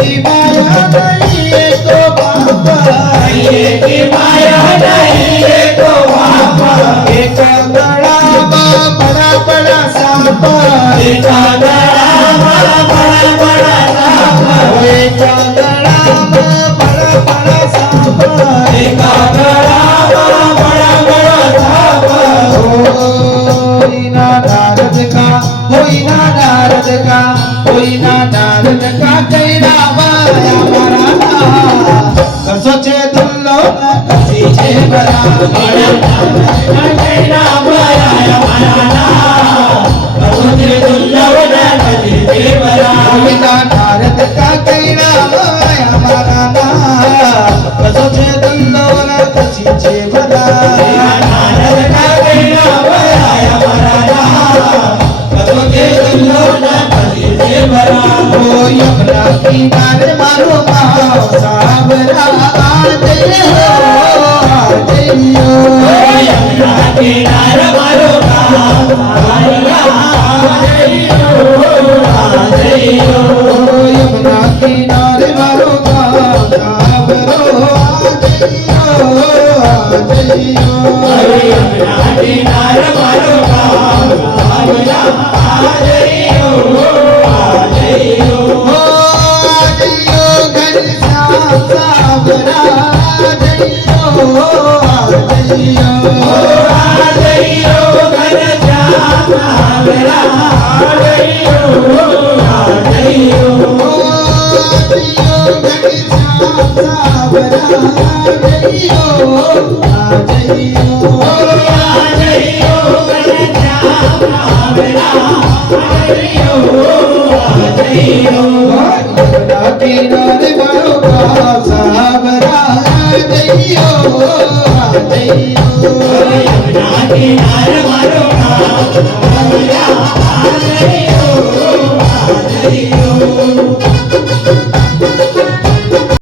की माया नहीं ये तो बाबा, ये की माया नहीं ये तो बाबा, एक गड़ा बड़ा बड़ा सांपा, एक गड़ा बड़ा बड़ा सांपा, एक गड़ा बड़ा बड़ा सांपा, एक गड़ा बड़ा बड़ा सांपा। होई ना नारद का, होई ना नारद का, होई ना नारद का कैला माया मराना, कसो छे दुल्लो कसी छे बरा, कैला माया मराना, कसो छे दुल्लो कसी छे बरा। होई ना नारद का कैला माया मराना, कसो छे दुल्लो कसी छे बरा, नारद का कैला माया मराना, कसो छे दुल्लो कसी छे बरा। ओ यमुना किनारे मारो गाँव सावरा, जइयो यमुना किनारे मारो गाँव सावरा, जइयो यमुना किनारे मारो गाँव सावरा, जइयो यमुना किनारे मारो गाँव सावरा, जइयो जइयो घनश्याम सावरा, जइयो जइयो घनश्याम सावरा, जइयो जइयो घनश्याम सावरा, जइयो जइयो घनश्याम सावरा, जइयो जइयो यमुना किनारे मारो गाँव सावरा, जइयो यमुना किनारे मारो गाँव सावरा, जइयो जइयो